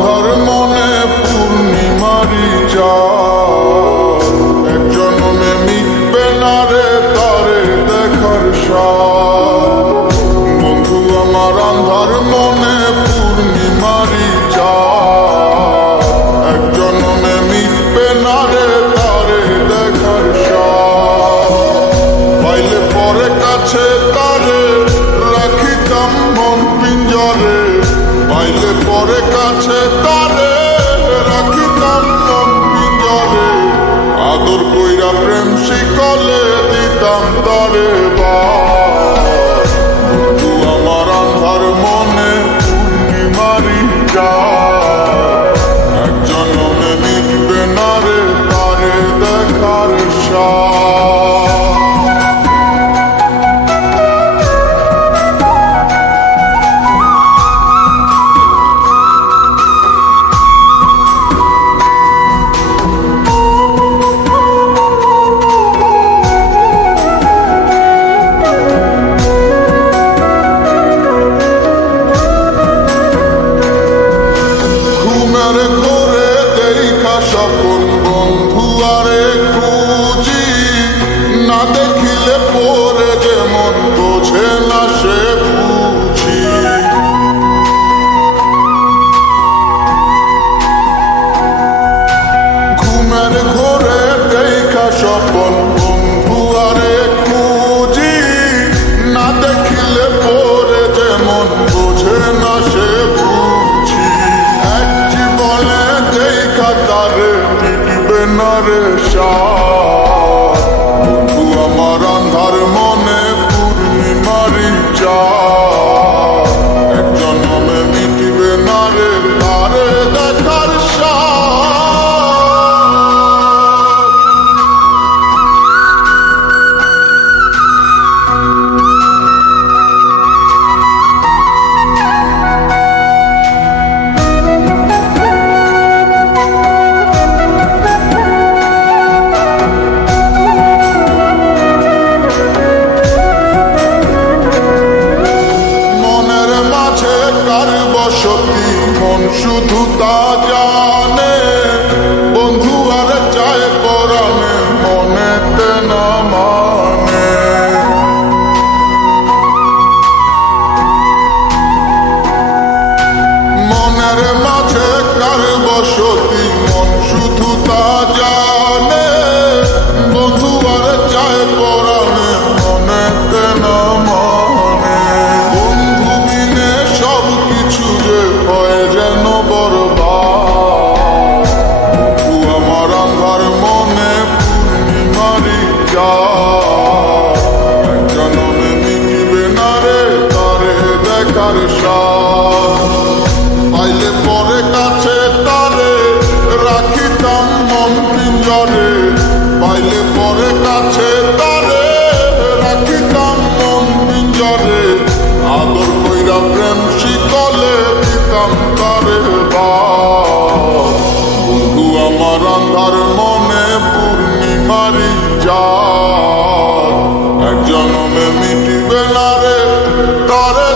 আন্ধার মনে পূর্ণিমারি চাঁদ, এক জন্মে মিটবে না রে তারে দেখার স্বাদ। বন্ধু আমার আন্ধার মনে পূর্ণিমারি চাঁদ, এক জন্মে মিটবে না রে তারে দেখার স্বাদ। পাইলে পরে কাছে তারে রাখিতাম মন পিঞ্জরে, পাইলে পরে কাছে তারে রাখিতাম মন পিঞ্জরে। আদর কইরা প্রেম শিকলে দিতাম তারে বন্ধু আমার আন্ধার মনে পূর্ণিমারি চাঁদ, এক জন্মে মিটবে না রে তারে দেখার স্বাদ। স্বপন বন্ধু আরে খুঁজি, না দেখিলে পরে যেমন বোঝে না সে বুঝি। ঘুমের ঘোরে দেখা স্বপন বন্ধু আরে খুঁজি, না দেখিলে পরে যেমন বোঝে না সে বুঝি। এক জীবনে দেখা তারে মিটবে না রে স্বাদ, বন্ধু আমার আন্ধার মনে পূর্ণিমারি চাঁদ, এক জন্মে মিটবে না রে তারে দেখার স্বাদ। বসতি মন শুধু তা জানে, বন্ধু আর চায় পরাণে মনেতে না মানে। মনের মাঝে কার বসতি মন শুধু তা জানে, বন্ধু আর চায় পরাণে মনেতে না মানে। বন্ধু বিনে সব কিছু যে হয় যেন বরবাদ, বন্ধু আমার আন্ধার মনে পূর্ণিমারি চাঁদ, এক জন্মে মিটবে না রে তারে দেখার স্বাদ। পাইলে পরে কাছে তারে রাখিতাম মন পিঞ্জরে, পাইলে পরে কাছে তারে রাখিতাম মন পিঞ্জরে। আদর কইরা প্রেম শিকলে দিতাম তারে বন্ধু আমার আন্ধার মনে পূর্ণিমারি চাঁদ, এক জন্মে মিটবে না রে তারে